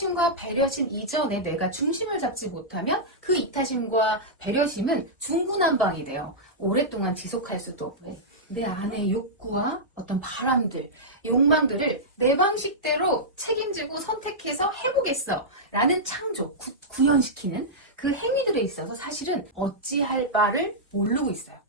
이타심과 배려심 이전에 내가 중심을 잡지 못하면 그 이타심과 배려심은 중구난방이 돼요. 오랫동안 지속할 수도 없고 내 안의 욕구와 어떤 바람들, 욕망들을 내 방식대로 책임지고 선택해서 해보겠어 라는 창조, 구현시키는 그 행위들에 있어서 사실은 어찌할 바를 모르고 있어요.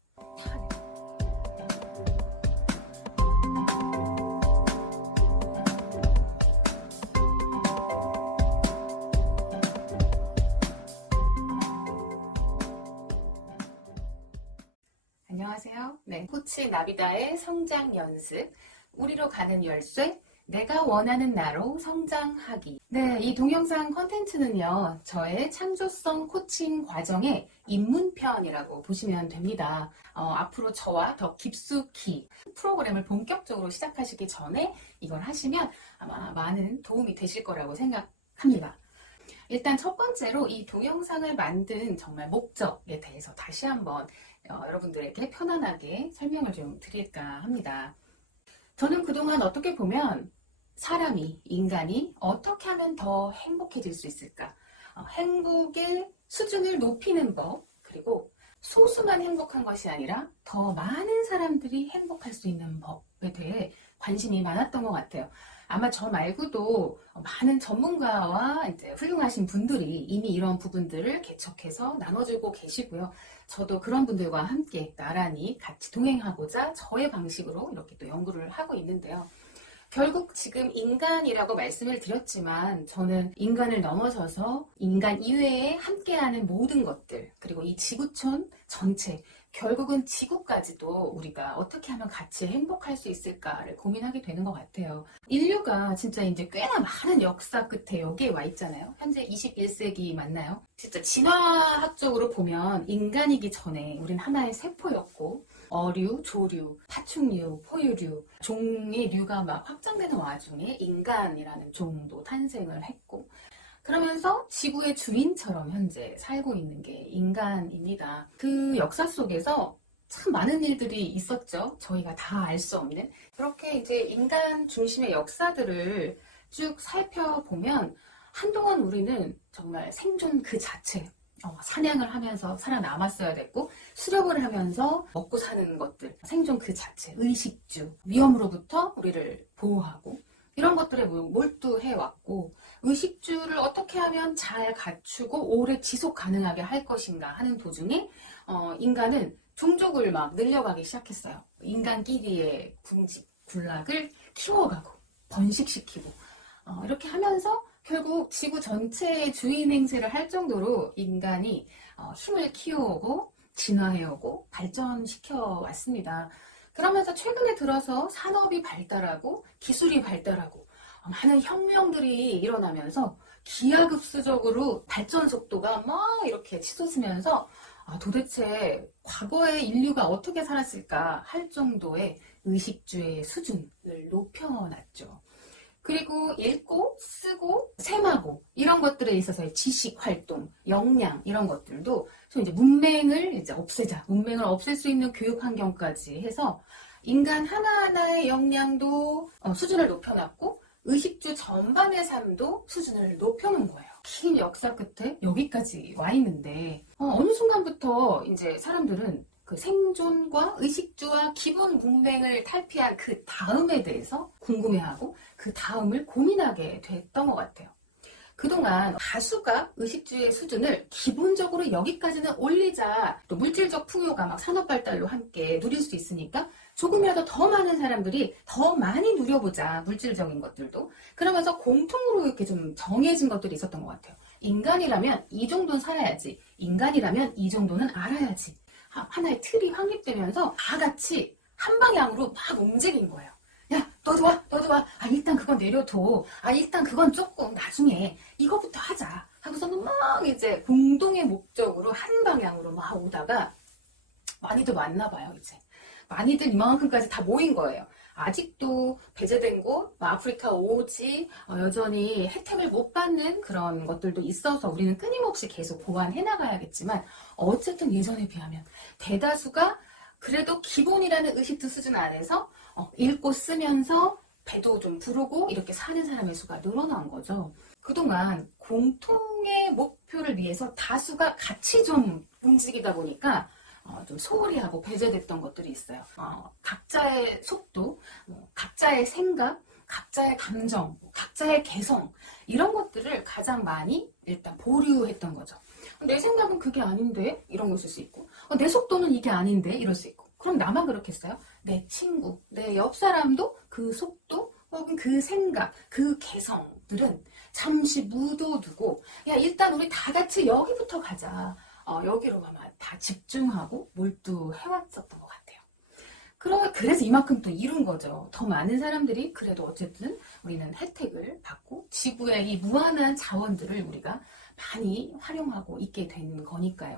안녕하세요. 네, 코치 나비다의 성장 연습, 우리로 가는 열쇠, 내가 원하는 나로 성장하기. 네, 이 동영상 컨텐츠는요, 저의 창조성 코칭 과정의 입문편이라고 보시면 됩니다. 앞으로 저와 더 깊숙이 프로그램을 본격적으로 시작하시기 전에 이걸 하시면 아마 많은 도움이 되실 거라고 생각합니다. 일단 첫 번째로 이 동영상을 만든 정말 목적에 대해서 다시 한번 여러분들에게 편안하게 설명을 좀 드릴까 합니다. 저는 그동안 어떻게 보면 인간이 어떻게 하면 더 행복해질 수 있을까? 행복의 수준을 높이는 법, 그리고 소수만 행복한 것이 아니라 더 많은 사람들이 행복할 수 있는 법에 대해 관심이 많았던 것 같아요. 아마 저 말고도 많은 전문가와 이제 훌륭하신 분들이 이미 이런 부분들을 개척해서 나눠주고 계시고요. 저도 그런 분들과 함께 나란히 같이 동행하고자 저의 방식으로 이렇게 또 연구를 하고 있는데요. 결국 지금 인간이라고 말씀을 드렸지만 저는 인간을 넘어서서 인간 이외에 함께하는 모든 것들, 그리고 이 지구촌 전체, 결국은 지구까지도 우리가 어떻게 하면 같이 행복할 수 있을까를 고민하게 되는 것 같아요. 인류가 진짜 이제 꽤나 많은 역사 끝에 여기에 와 있잖아요. 현재 21세기 맞나요? 진짜 진화학적으로 보면 인간이기 전에 우린 하나의 세포였고 어류, 조류, 파충류, 포유류, 종의 류가 막 확장되는 와중에 인간이라는 종도 탄생을 했고 그러면서 지구의 주인처럼 현재 살고 있는 게 인간입니다. 그 역사 속에서 참 많은 일들이 있었죠. 저희가 다 알 수 없는. 그렇게 이제 인간 중심의 역사들을 쭉 살펴보면 한동안 우리는 정말 생존 그 자체, 사냥을 하면서 살아남았어야 됐고 수렵을 하면서 먹고 사는 것들, 생존 그 자체, 의식주, 위험으로부터 우리를 보호하고 이런 것들에 몰두해왔고 의식주를 어떻게 하면 잘 갖추고 오래 지속 가능하게 할 것인가 하는 도중에 인간은 종족을 막 늘려가기 시작했어요. 인간끼리의 군집, 군락을 키워가고 번식시키고 이렇게 하면서 결국 지구 전체의 주인 행세를 할 정도로 인간이 힘을 키워오고 진화해오고 발전시켜 왔습니다. 그러면서 최근에 들어서 산업이 발달하고 기술이 발달하고 많은 혁명들이 일어나면서 기하급수적으로 발전 속도가 막 이렇게 치솟으면서 도대체 과거의 인류가 어떻게 살았을까 할 정도의 의식주의 수준을 높여놨죠. 그리고 읽고 쓰고 셈하고 이런 것들에 있어서의 지식 활동, 역량 이런 것들도 이제 문맹을 이제 없애자, 문맹을 없앨 수 있는 교육 환경까지 해서 인간 하나하나의 역량도 수준을 높여놨고 의식주 전반의 삶도 수준을 높여놓은 거예요. 긴 역사 끝에 여기까지 와 있는데 어느 순간부터 이제 사람들은 그 생존과 의식주와 기본 문맹을 탈피한 그 다음에 대해서 궁금해하고 그 다음을 고민하게 됐던 것 같아요. 그동안 다수가 의식주의 수준을 기본적으로 여기까지는 올리자 또 물질적 풍요가 막 산업 발달로 함께 누릴 수 있으니까 조금이라도 더 많은 사람들이 더 많이 누려보자 물질적인 것들도 그러면서 공통으로 이렇게 좀 정해진 것들이 있었던 것 같아요. 인간이라면 이 정도는 살아야지, 인간이라면 이 정도는 알아야지 하나의 틀이 확립되면서 다 같이 한 방향으로 막 움직인 거예요. 야, 너도 와, 너도 와. 일단 그건 내려둬. 일단 그건 조금 나중에 이거부터 하자. 하고서는 막 이제 공동의 목적으로 한 방향으로 막 오다가 많이들 왔나 봐요, 이제. 많이들 이만큼까지 다 모인 거예요. 아직도 배제된 곳, 아프리카 오지, 여전히 혜택을 못 받는 그런 것들도 있어서 우리는 끊임없이 계속 보완해 나가야겠지만 어쨌든 예전에 비하면 대다수가 그래도 기본이라는 의식주 수준 안에서 읽고 쓰면서 배도 좀 부르고 이렇게 사는 사람의 수가 늘어난 거죠. 그동안 공통의 목표를 위해서 다수가 같이 좀 움직이다 보니까 좀 소홀히 하고 배제됐던 것들이 있어요. 각자의 속도, 각자의 생각, 각자의 감정, 각자의 개성 이런 것들을 가장 많이 일단 보류했던 거죠. 내 생각은 그게 아닌데 이런 거 있을 수 있고 내 속도는 이게 아닌데 이럴 수 있고 그럼 나만 그렇겠어요? 내 친구, 내 옆 사람도 그 속도 혹은 그 생각, 그 개성들은 잠시 묻어두고 야 일단 우리 다 같이 여기부터 가자. 여기로만 다 집중하고 몰두해왔었던 것 같아요. 그래서 이만큼 또 이룬 거죠. 더 많은 사람들이 그래도 어쨌든 우리는 혜택을 받고 지구의 이 무한한 자원들을 우리가 많이 활용하고 있게 된 거니까요.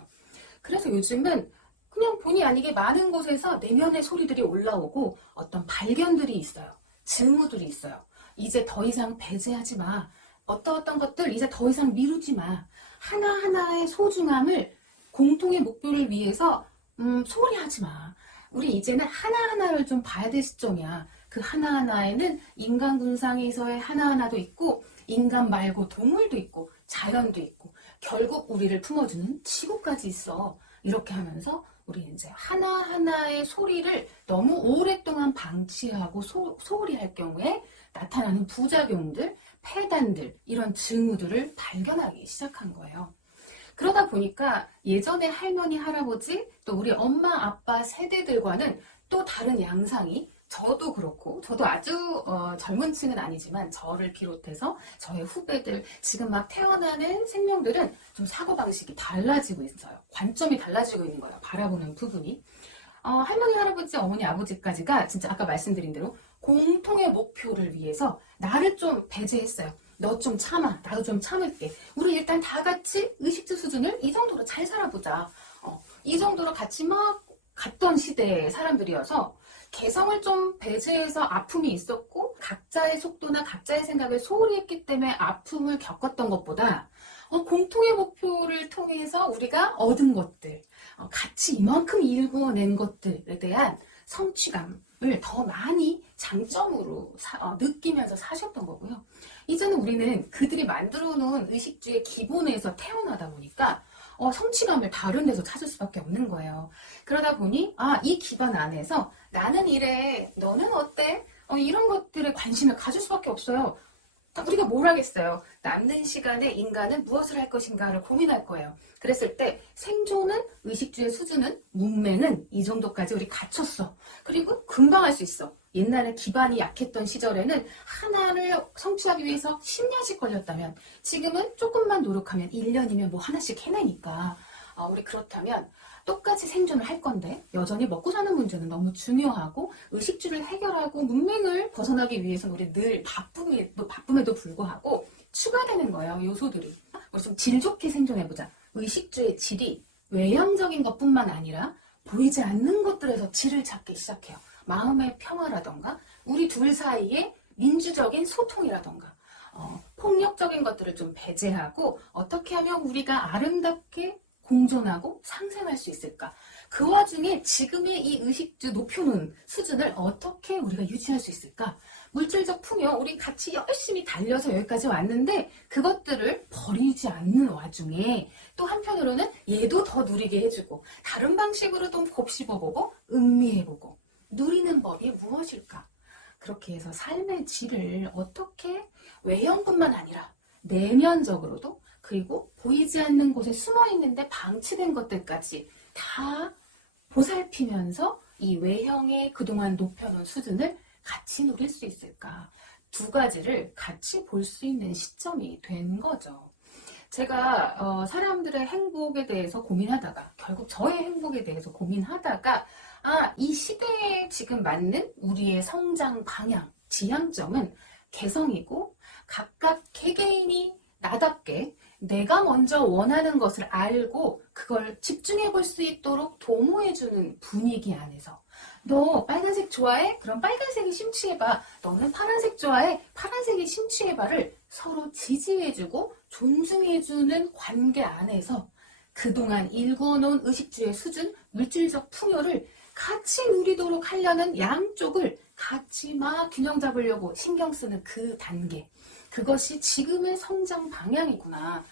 그래서 요즘은 그냥 본의 아니게 많은 곳에서 내면의 소리들이 올라오고 어떤 발견들이 있어요. 징후들이 있어요. 이제 더 이상 배제하지 마. 어떤 것들 이제 더 이상 미루지 마. 하나하나의 소중함을 공통의 목표를 위해서 소홀히 하지 마. 우리 이제는 하나하나를 좀 봐야 될 시점이야. 그 하나하나에는 인간 군상에서의 하나하나도 있고 인간 말고 동물도 있고 자연도 있고 결국 우리를 품어주는 지구까지 있어. 이렇게 하면서 우리 이제 하나하나의 소리를 너무 오랫동안 방치하고 소홀히 할 경우에 나타나는 부작용들, 폐단들 이런 징후들을 발견하기 시작한 거예요. 그러다 보니까 예전에 할머니, 할아버지 또 우리 엄마, 아빠 세대들과는 또 다른 양상이 저도 그렇고 저도 아주 젊은 층은 아니지만 저를 비롯해서 저의 후배들 지금 막 태어나는 생명들은 좀 사고방식이 달라지고 있어요. 관점이 달라지고 있는 거예요. 바라보는 부분이. 할머니, 할아버지, 어머니, 아버지까지가 진짜 아까 말씀드린 대로 공통의 목표를 위해서 나를 좀 배제했어요. 너 좀 참아. 나도 좀 참을게. 우리 일단 다 같이 의식주 수준을 이 정도로 잘 살아보자. 이 정도로 같이 막 갔던 시대의 사람들이어서 개성을 좀 배제해서 아픔이 있었고 각자의 속도나 각자의 생각을 소홀히 했기 때문에 아픔을 겪었던 것보다 공통의 목표를 통해서 우리가 얻은 것들, 같이 이만큼 이루어낸 것들에 대한 성취감을 더 많이 장점으로 느끼면서 사셨던 거고요. 이제는 우리는 그들이 만들어 놓은 의식주의 기본에서 태어나다 보니까 성취감을 다른 데서 찾을 수밖에 없는 거예요. 그러다 보니 이 기반 안에서 나는 이래, 너는 어때? 이런 것들에 관심을 가질 수밖에 없어요. 우리가 뭘 하겠어요? 남는 시간에 인간은 무엇을 할 것인가를 고민할 거예요. 그랬을 때 생존은 의식주의 수준은 문맹은 이 정도까지 우리 갖췄어. 그리고 금방 할 수 있어. 옛날에 기반이 약했던 시절에는 하나를 성취하기 위해서 10년씩 걸렸다면 지금은 조금만 노력하면 1년이면 뭐 하나씩 해내니까 우리 그렇다면 똑같이 생존을 할 건데 여전히 먹고 사는 문제는 너무 중요하고 의식주를 해결하고 문맹을 벗어나기 위해서는 우리 늘 바쁨에도 불구하고 추가되는 거예요. 요소들이. 우리 좀 질 좋게 생존해보자. 의식주의 질이 외형적인 것뿐만 아니라 보이지 않는 것들에서 질을 찾기 시작해요. 마음의 평화라던가 우리 둘 사이의 민주적인 소통이라던가 폭력적인 것들을 좀 배제하고 어떻게 하면 우리가 아름답게 공존하고 상생할 수 있을까? 그 와중에 지금의 이 의식주 높여놓은 수준을 어떻게 우리가 유지할 수 있을까? 물질적 풍요, 우리 같이 열심히 달려서 여기까지 왔는데 그것들을 버리지 않는 와중에 또 한편으로는 얘도 더 누리게 해주고 다른 방식으로 좀 곱씹어보고 음미해보고 누리는 법이 무엇일까? 그렇게 해서 삶의 질을 어떻게 외형뿐만 아니라 내면적으로도 그리고 보이지 않는 곳에 숨어있는데 방치된 것들까지 다 보살피면서 이 외형의 그동안 높여놓은 수준을 같이 누릴 수 있을까? 두 가지를 같이 볼 수 있는 시점이 된 거죠. 제가 사람들의 행복에 대해서 고민하다가 결국 저의 행복에 대해서 고민하다가 이 시대에 지금 맞는 우리의 성장 방향, 지향점은 개성이고 각각 개개인이 나답게 내가 먼저 원하는 것을 알고 그걸 집중해 볼 수 있도록 도모해주는 분위기 안에서 너 빨간색 좋아해? 그럼 빨간색이 심취해봐. 너는 파란색 좋아해? 파란색이 심취해봐를 서로 지지해주고 존중해주는 관계 안에서 그동안 일궈놓은 의식주의 수준, 물질적 풍요를 같이 누리도록 하려는 양쪽을 같이 막 균형 잡으려고 신경 쓰는 그 단계. 그것이 지금의 성장 방향이구나.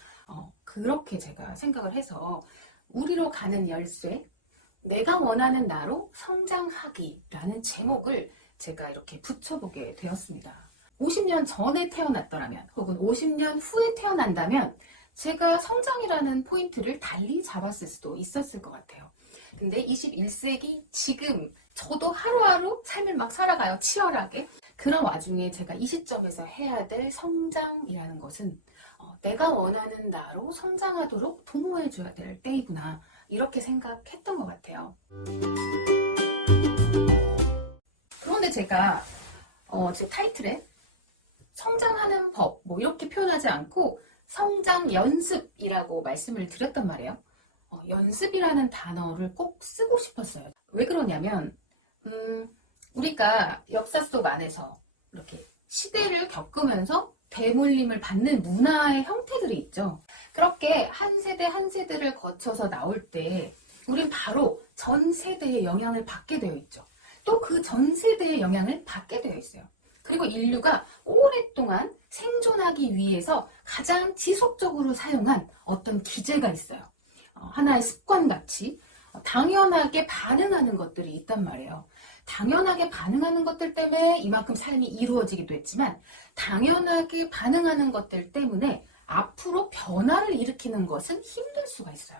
그렇게 제가 생각을 해서 우리로 가는 열쇠, 내가 원하는 나로 성장하기라는 제목을 제가 이렇게 붙여보게 되었습니다. 50년 전에 태어났더라면 혹은 50년 후에 태어난다면 제가 성장이라는 포인트를 달리 잡았을 수도 있었을 것 같아요. 근데 21세기 지금 저도 하루하루 삶을 막 살아가요. 치열하게. 그런 와중에 제가 이 시점에서 해야 될 성장이라는 것은 내가 원하는 나로 성장하도록 도모해줘야 될 때이구나. 이렇게 생각했던 것 같아요. 그런데 제가 제 타이틀에 성장하는 법 뭐 이렇게 표현하지 않고 성장 연습이라고 말씀을 드렸단 말이에요. 연습이라는 단어를 꼭 쓰고 싶었어요. 왜 그러냐면 우리가 역사 속 안에서 이렇게 시대를 겪으면서 대물림을 받는 문화의 형태들이 있죠. 그렇게 한 세대 한 세대를 거쳐서 나올 때 우린 바로 전 세대의 영향을 받게 되어 있죠. 또 그 전 세대의 영향을 받게 되어 있어요. 그리고 인류가 오랫동안 생존하기 위해서 가장 지속적으로 사용한 어떤 기제가 있어요. 하나의 습관같이 당연하게 반응하는 것들이 있단 말이에요. 당연하게 반응하는 것들 때문에 이만큼 삶이 이루어지기도 했지만 당연하게 반응하는 것들 때문에 앞으로 변화를 일으키는 것은 힘들 수가 있어요.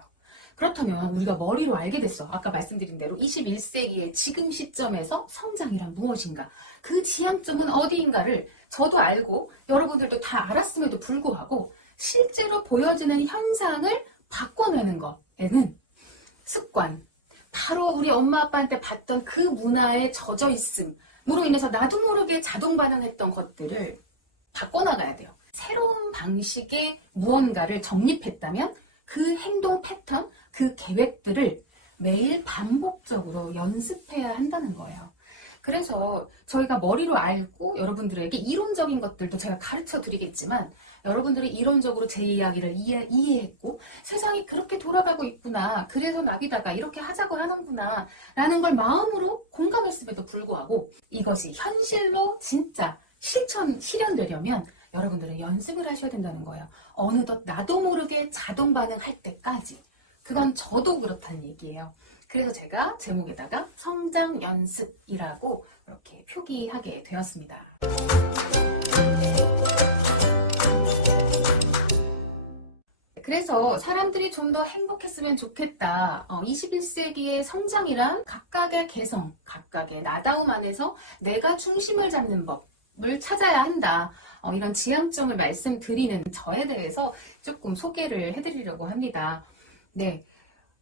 그렇다면 우리가 머리로 알게 됐어. 아까 말씀드린 대로 21세기의 지금 시점에서 성장이란 무엇인가, 그 지향점은 어디인가를 저도 알고 여러분들도 다 알았음에도 불구하고 실제로 보여지는 현상을 바꿔내는 것에는 습관, 바로 우리 엄마 아빠한테 봤던 그 문화에 젖어 있음으로 인해서 나도 모르게 자동 반응했던 것들을 바꿔나가야 돼요. 새로운 방식의 무언가를 정립했다면 그 행동 패턴, 그 계획들을 매일 반복적으로 연습해야 한다는 거예요. 그래서 저희가 머리로 알고 여러분들에게 이론적인 것들도 제가 가르쳐 드리겠지만 여러분들이 이론적으로 제 이야기를 이해했고 세상이 그렇게 돌아가고 있구나, 그래서 나비다가 이렇게 하자고 하는구나 라는 걸 마음으로 공감했음에도 불구하고 이것이 현실로 진짜 실현되려면 여러분들은 연습을 하셔야 된다는 거예요. 어느덧 나도 모르게 자동 반응할 때까지. 그건 저도 그렇다는 얘기예요. 그래서 제가 제목에다가 성장 연습이라고 이렇게 표기하게 되었습니다. 그래서 사람들이 좀 더 행복했으면 좋겠다. 21세기의 성장이란 각각의 개성, 각각의 나다움 안에서 내가 중심을 잡는 법을 찾아야 한다. 이런 지향점을 말씀드리는 저에 대해서 조금 소개를 해드리려고 합니다. 네.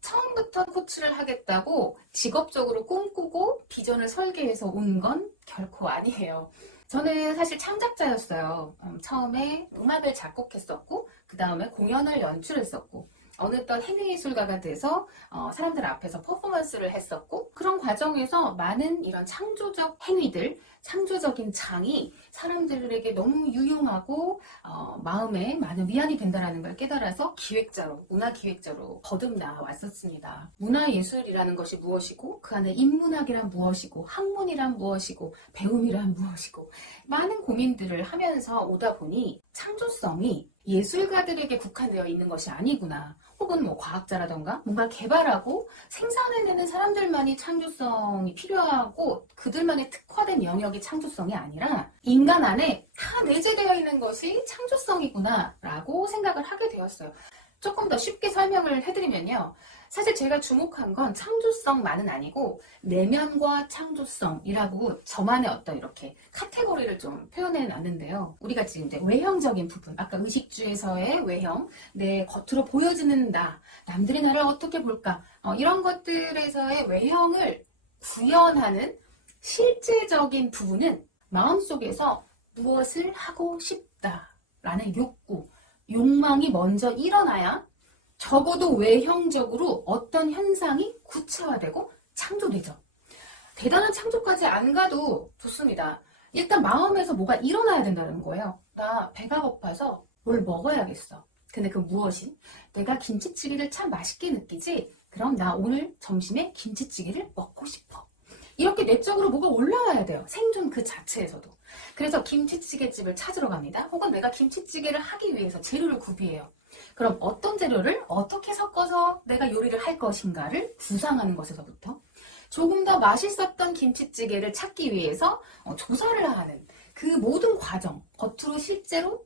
처음부터 코치를 하겠다고 직업적으로 꿈꾸고 비전을 설계해서 온 건 결코 아니에요. 저는 사실 창작자였어요. 처음에 음악을 작곡했었고 그 다음에 공연을 연출했었고 어느덧 행위예술가가 돼서 사람들 앞에서 퍼포먼스를 했었고 그런 과정에서 많은 이런 창조적 행위들, 창조적인 장이 사람들에게 너무 유용하고 마음에 많은 위안이 된다는 걸 깨달아서 기획자로, 문화기획자로 거듭나 왔었습니다. 문화예술이라는 것이 무엇이고 그 안에 인문학이란 무엇이고 학문이란 무엇이고 배움이란 무엇이고 많은 고민들을 하면서 오다 보니 창조성이 예술가들에게 국한되어 있는 것이 아니구나. 혹은 뭐 과학자라던가 뭔가 개발하고 생산해내는 사람들만이 창조성이 필요하고 그들만의 특화된 영역이 창조성이 아니라 인간 안에 다 내재되어 있는 것이 창조성이구나 라고 생각을 하게 되었어요. 조금 더 쉽게 설명을 해드리면요. 사실 제가 주목한 건 창조성만은 아니고 내면과 창조성이라고 저만의 어떤 이렇게 카테고리를 좀 표현해 놨는데요. 우리가 지금 이제 외형적인 부분, 아까 의식주에서의 외형, 내 겉으로 보여지는 나, 남들이 나를 어떻게 볼까, 이런 것들에서의 외형을 구현하는 실제적인 부분은 마음속에서 무엇을 하고 싶다라는 욕망이 먼저 일어나야 적어도 외형적으로 어떤 현상이 구체화되고 창조되죠. 대단한 창조까지 안 가도 좋습니다. 일단 마음에서 뭐가 일어나야 된다는 거예요. 나 배가 고파서 뭘 먹어야겠어. 근데 그 무엇이? 내가 김치찌개를 참 맛있게 느끼지? 그럼 나 오늘 점심에 김치찌개를 먹고 싶어. 이렇게 내적으로 뭐가 올라와야 돼요. 생존 그 자체에서도. 그래서 김치찌개집을 찾으러 갑니다. 혹은 내가 김치찌개를 하기 위해서 재료를 구비해요. 그럼 어떤 재료를 어떻게 섞어서 내가 요리를 할 것인가를 구상하는 것에서부터 조금 더 맛있었던 김치찌개를 찾기 위해서 조사를 하는 그 모든 과정, 겉으로 실제로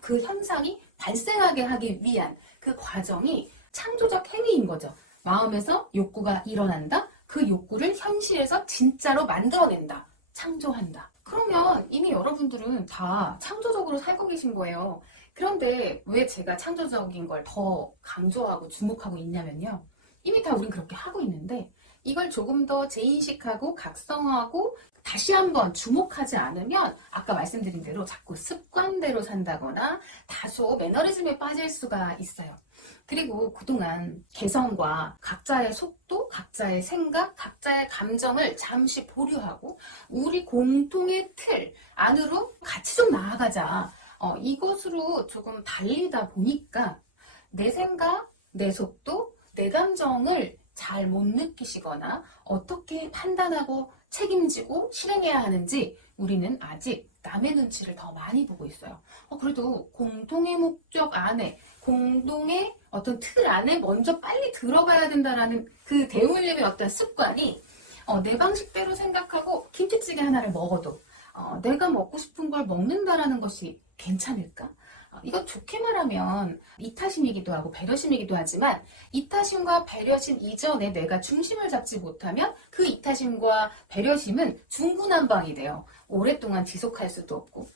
그 현상이 발생하게 하기 위한 그 과정이 창조적 행위인 거죠. 마음에서 욕구가 일어난다. 그 욕구를 현실에서 진짜로 만들어낸다. 창조한다. 그러면 이미 여러분들은 다 창조적으로 살고 계신 거예요. 그런데 왜 제가 창조적인 걸 더 강조하고 주목하고 있냐면요. 이미 다 우린 그렇게 하고 있는데 이걸 조금 더 재인식하고 각성하고 다시 한번 주목하지 않으면 아까 말씀드린 대로 자꾸 습관대로 산다거나 다소 매너리즘에 빠질 수가 있어요. 그리고 그동안 개성과 각자의 속도, 각자의 생각, 각자의 감정을 잠시 보류하고 우리 공통의 틀 안으로 같이 좀 나아가자. 이것으로 조금 달리다 보니까 내 생각, 내 속도, 내 감정을 잘 못 느끼시거나 어떻게 판단하고 책임지고 실행해야 하는지 우리는 아직 남의 눈치를 더 많이 보고 있어요. 그래도 공동의 목적 안에, 공동의 어떤 틀 안에 먼저 빨리 들어가야 된다라는 그 대우님의 어떤 습관이 내 방식대로 생각하고 김치찌개 하나를 먹어도 내가 먹고 싶은 걸 먹는다라는 것이 괜찮을까? 이건 좋게 말하면 이타심이기도 하고 배려심이기도 하지만 이타심과 배려심 이전에 내가 중심을 잡지 못하면 그 이타심과 배려심은 중구난방이 돼요. 오랫동안 지속할 수도 없고.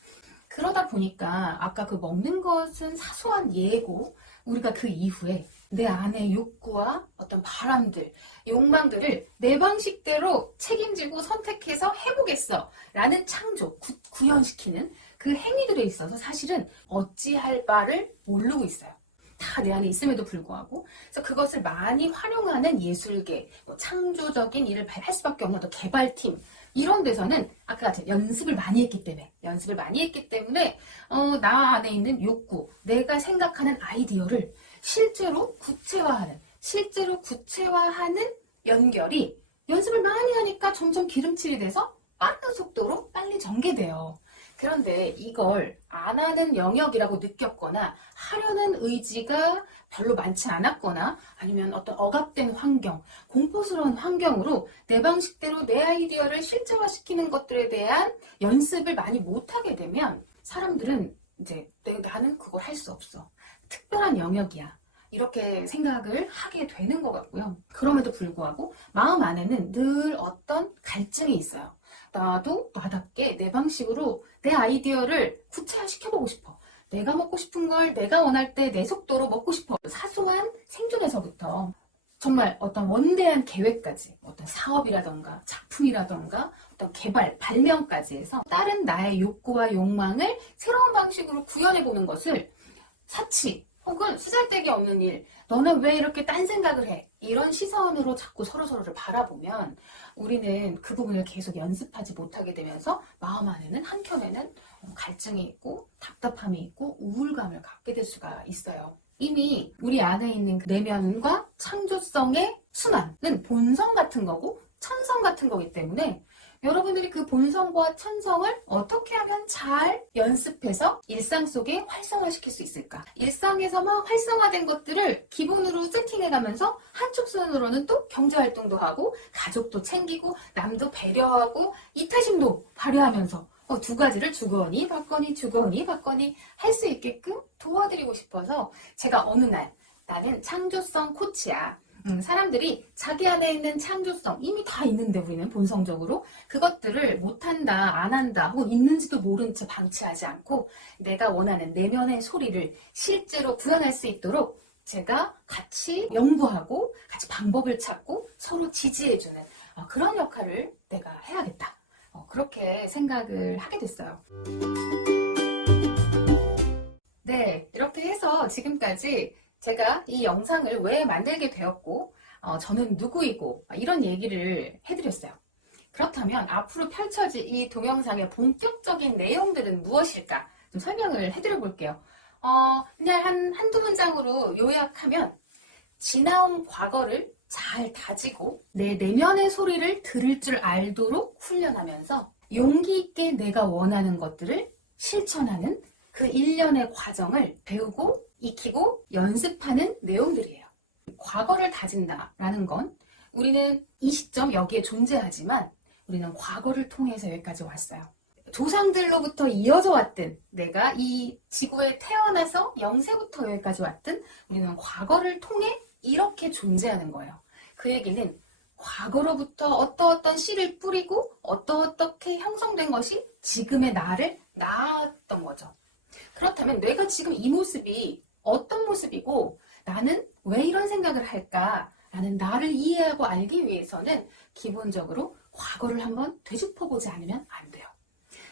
그러다 보니까 아까 그 먹는 것은 사소한 예고 우리가 그 이후에 내 안의 욕구와 어떤 바람들, 욕망들을 내 방식대로 책임지고 선택해서 해보겠어 라는 창조, 구현시키는 그 행위들에 있어서 사실은 어찌할 바를 모르고 있어요. 다 내 안에 있음에도 불구하고 그래서 그것을 많이 활용하는 예술계, 창조적인 일을 할 수밖에 없는 어떤 개발팀 이런 데서는 아까 같은 연습을 많이 했기 때문에 나 안에 있는 욕구, 내가 생각하는 아이디어를 실제로 구체화하는 연결이 연습을 많이 하니까 점점 기름칠이 돼서 빠른 속도로 빨리 전개돼요. 그런데 이걸 안 하는 영역이라고 느꼈거나 하려는 의지가 별로 많지 않았거나 아니면 어떤 억압된 환경, 공포스러운 환경으로 내 방식대로 내 아이디어를 실제화시키는 것들에 대한 연습을 많이 못하게 되면 사람들은 이제 나는 그걸 할 수 없어. 특별한 영역이야. 이렇게 생각을 하게 되는 것 같고요. 그럼에도 불구하고 마음 안에는 늘 어떤 갈증이 있어요. 나도 나답게 내 방식으로 내 아이디어를 구체화시켜보고 싶어. 내가 먹고 싶은 걸 내가 원할 때 내 속도로 먹고 싶어. 사소한 생존에서부터 정말 어떤 원대한 계획까지 어떤 사업이라던가 작품이라던가 어떤 개발, 발명까지 해서 다른 나의 욕구와 욕망을 새로운 방식으로 구현해보는 것을 사치 혹은 쓰잘데기 없는 일, 너는 왜 이렇게 딴 생각을 해? 이런 시선으로 자꾸 서로서로를 바라보면 우리는 그 부분을 계속 연습하지 못하게 되면서 마음 안에는 한켠에는 갈증이 있고 답답함이 있고 우울감을 갖게 될 수가 있어요. 이미 우리 안에 있는 그 내면과 창조성의 순환은 본성 같은 거고 천성 같은 거기 때문에 여러분들이 그 본성과 천성을 어떻게 하면 잘 연습해서 일상 속에 활성화시킬 수 있을까? 일상에서 막 활성화된 것들을 기본으로 세팅해가면서 한쪽 손으로는 또 경제활동도 하고 가족도 챙기고 남도 배려하고 이타심도 발휘하면서 두 가지를 주거니 받거니 할 수 있게끔 도와드리고 싶어서 제가 어느 날 나는 창조성 코치야. 사람들이 자기 안에 있는 창조성 이미 다 있는데 우리는 본성적으로 그것들을 못한다, 안 한다 혹은 있는지도 모른 채 방치하지 않고 내가 원하는 내면의 소리를 실제로 구현할 수 있도록 제가 같이 연구하고 같이 방법을 찾고 서로 지지해주는 그런 역할을 내가 해야겠다. 그렇게 생각을 하게 됐어요. 네, 이렇게 해서 지금까지 제가 이 영상을 왜 만들게 되었고 저는 누구이고 이런 얘기를 해드렸어요. 그렇다면 앞으로 펼쳐질 이 동영상의 본격적인 내용들은 무엇일까? 좀 설명을 해드려 볼게요. 그냥 한두 문장으로 요약하면 지나온 과거를 잘 다지고 내 내면의 소리를 들을 줄 알도록 훈련하면서 용기 있게 내가 원하는 것들을 실천하는 그 일련의 과정을 배우고 익히고 연습하는 내용들이에요. 과거를 다진다라는 건 우리는 이 시점 여기에 존재하지만 우리는 과거를 통해서 여기까지 왔어요. 조상들로부터 이어져 왔든 내가 이 지구에 태어나서 영세부터 여기까지 왔든 우리는 과거를 통해 이렇게 존재하는 거예요. 그 얘기는 과거로부터 어떤 씨를 뿌리고 어떻게 형성된 것이 지금의 나를 낳았던 거죠. 그렇다면 내가 지금 이 모습이 어떤 모습이고 나는 왜 이런 생각을 할까? 라는 나를 이해하고 알기 위해서는 기본적으로 과거를 한번 되짚어보지 않으면 안 돼요.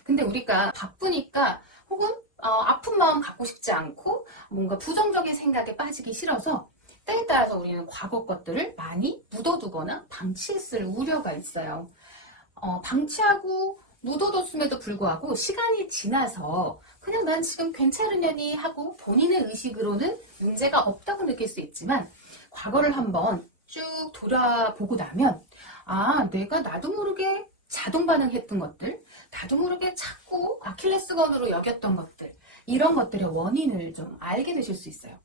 근데 우리가 바쁘니까 혹은 아픈 마음 갖고 싶지 않고 뭔가 부정적인 생각에 빠지기 싫어서 때에 따라서 우리는 과거 것들을 많이 묻어두거나 방치했을 우려가 있어요. 방치하고 묻어뒀음에도 불구하고 시간이 지나서 그냥 난 지금 괜찮으려니 하고 본인의 의식으로는 문제가 없다고 느낄 수 있지만 과거를 한번 쭉 돌아보고 나면 내가 나도 모르게 자동 반응했던 것들, 나도 모르게 자꾸 아킬레스건으로 여겼던 것들, 이런 것들의 원인을 좀 알게 되실 수 있어요.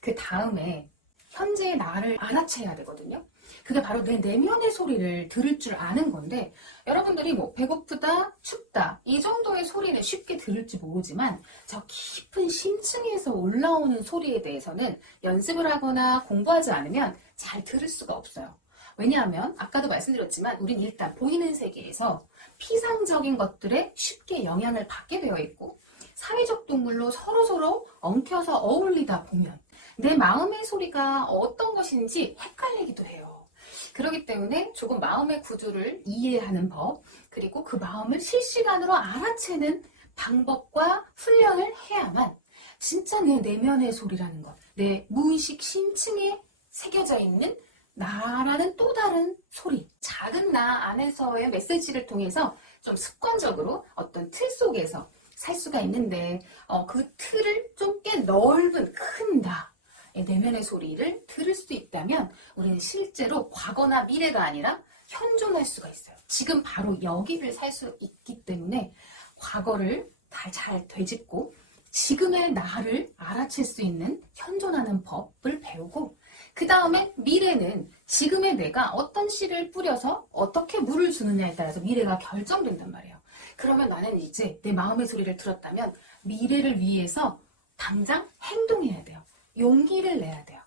그 다음에 현재의 나를 알아채야 되거든요. 그게 바로 내 내면의 소리를 들을 줄 아는 건데 여러분들이 뭐 배고프다, 춥다 이 정도의 소리는 쉽게 들을지 모르지만 저 깊은 심층에서 올라오는 소리에 대해서는 연습을 하거나 공부하지 않으면 잘 들을 수가 없어요. 왜냐하면 아까도 말씀드렸지만 우린 일단 보이는 세계에서 피상적인 것들에 쉽게 영향을 받게 되어 있고 사회적 동물로 서로서로 엉켜서 어울리다 보면 내 마음의 소리가 어떤 것인지 헷갈리기도 해요. 그렇기 때문에 조금 마음의 구조를 이해하는 법, 그리고 그 마음을 실시간으로 알아채는 방법과 훈련을 해야만 진짜 내 내면의 소리라는 것, 내 무의식 심층에 새겨져 있는 나라는 또 다른 소리, 작은 나 안에서의 메시지를 통해서 좀 습관적으로 어떤 틀 속에서 살 수가 있는데 그 틀을 좀 꽤 넓은 큰 나의 내면의 소리를 들을 수 있다면 우리는 실제로 과거나 미래가 아니라 현존할 수가 있어요. 지금 바로 여기를 살 수 있기 때문에 과거를 잘 되짚고 지금의 나를 알아챌 수 있는 현존하는 법을 배우고 그 다음에 미래는 지금의 내가 어떤 씨를 뿌려서 어떻게 물을 주느냐에 따라서 미래가 결정된단 말이에요. 그러면 나는 이제 내 마음의 소리를 들었다면 미래를 위해서 당장 행동해야 돼요. 용기를 내야 돼요.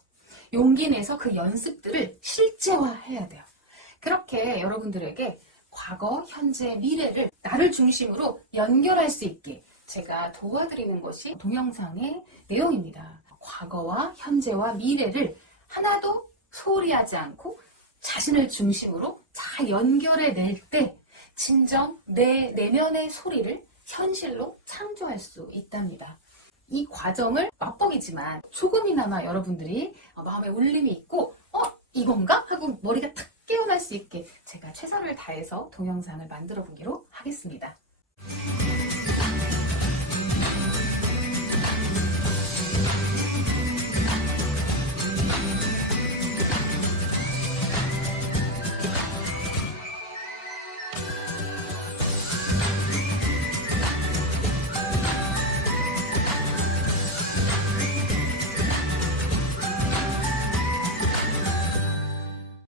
용기 내서 그 연습들을 실제화해야 돼요. 그렇게 여러분들에게 과거, 현재, 미래를 나를 중심으로 연결할 수 있게 제가 도와드리는 것이 동영상의 내용입니다. 과거와 현재와 미래를 하나도 소홀히하지 않고 자신을 중심으로 잘 연결해낼 때 진정 내 내면의 소리를 현실로 창조할 수 있답니다. 이 과정을 맛보기지만 조금이나마 여러분들이 마음에 울림이 있고 이건가? 하고 머리가 탁 깨어날 수 있게 제가 최선을 다해서 동영상을 만들어 보기로 하겠습니다.